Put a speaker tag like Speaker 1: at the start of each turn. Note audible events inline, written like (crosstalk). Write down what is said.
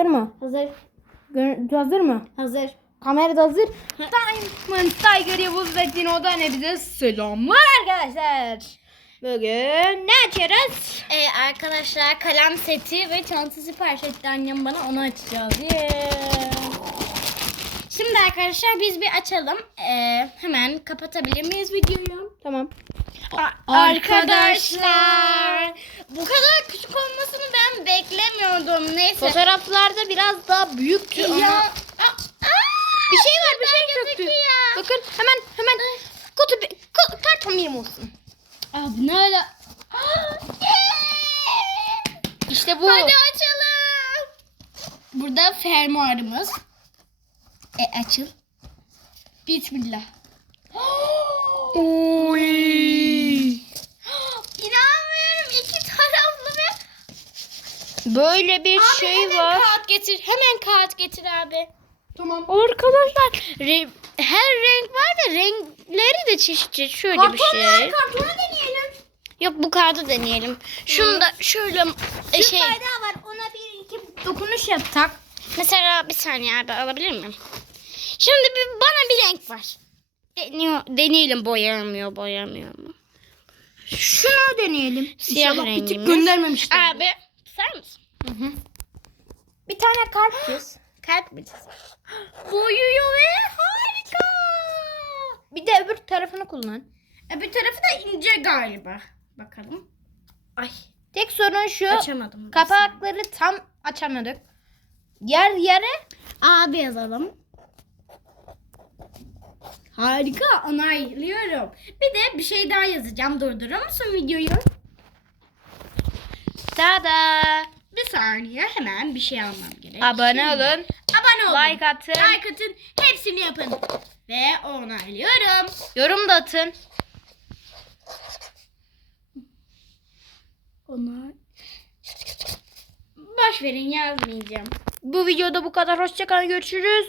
Speaker 1: hazır mı?
Speaker 2: Hazır.
Speaker 1: Görüntü hazır mı?
Speaker 2: Hazır.
Speaker 1: Kamera da hazır. Diamond Tiger Yavuz ve Dino'da ne bize selamlar arkadaşlar. Bugün ne açarız?
Speaker 2: Ee, arkadaşlar kalem seti ve çantası sipariş etti annem bana onu açacağız. Yeah. Şimdi arkadaşlar biz bir açalım. Ee, hemen kapatabilir miyiz videoyu?
Speaker 1: Tamam.
Speaker 2: Arkadaşlar bu kadar beklemiyordum. Neyse.
Speaker 1: Fotoğraflarda biraz daha büyüktü
Speaker 2: Ya.
Speaker 1: ama
Speaker 2: Aa,
Speaker 1: bir şey var bir şey çöktü. Bakın hemen hemen kutu bir ku- karton benim olsun.
Speaker 2: Abi ne öyle? (gasps)
Speaker 1: İşte bu.
Speaker 2: Hadi açalım. Burada fermuarımız. E açıl. Bismillah. (gasps)
Speaker 1: Oy.
Speaker 2: İnanmıyorum iki taraflı ve
Speaker 1: Böyle bir
Speaker 2: Abi
Speaker 1: şey
Speaker 2: hemen
Speaker 1: var.
Speaker 2: kağıt getir. Hemen kağıt getir abi. Tamam.
Speaker 1: Arkadaşlar re- her renk var da renkleri de çeşit çeşit şöyle bir şey.
Speaker 2: Kartonu deneyelim.
Speaker 1: Yok bu kartı deneyelim. Şunu da şöyle e, şey.
Speaker 2: Bardağı var. Ona bir iki dokunuş yapsak.
Speaker 1: Mesela bir saniye abi alabilir miyim? Şimdi bir, bana bir renk var. Deniyor, deneyelim boyanmıyor boyanmıyor mu?
Speaker 2: Şunu deneyelim.
Speaker 1: Siyah
Speaker 2: İnşallah bir tık
Speaker 1: rengimiz.
Speaker 2: göndermemişler.
Speaker 1: Abi tutar mısın?
Speaker 2: Bir tane kalp (gasps) çiz.
Speaker 1: Kalp mi çiz? Boyuyor ve harika. Bir de öbür tarafını kullan.
Speaker 2: Öbür tarafı da ince galiba. Bakalım.
Speaker 1: Ay. Tek sorun şu.
Speaker 2: Açamadım.
Speaker 1: Kapakları tam açamadık. Yer yere
Speaker 2: Abi yazalım. Harika onaylıyorum. Bir de bir şey daha yazacağım. Durdurur musun videoyu?
Speaker 1: tada.
Speaker 2: Saniye hemen bir şey almam gerek.
Speaker 1: Abone
Speaker 2: Şimdi-
Speaker 1: olun.
Speaker 2: Abone olun.
Speaker 1: Like atın.
Speaker 2: Like atın. Hepsini yapın. Ve onaylıyorum.
Speaker 1: Yorum da atın.
Speaker 2: Onay. Boş verin yazmayacağım.
Speaker 1: Bu videoda bu kadar. Hoşçakalın. Görüşürüz.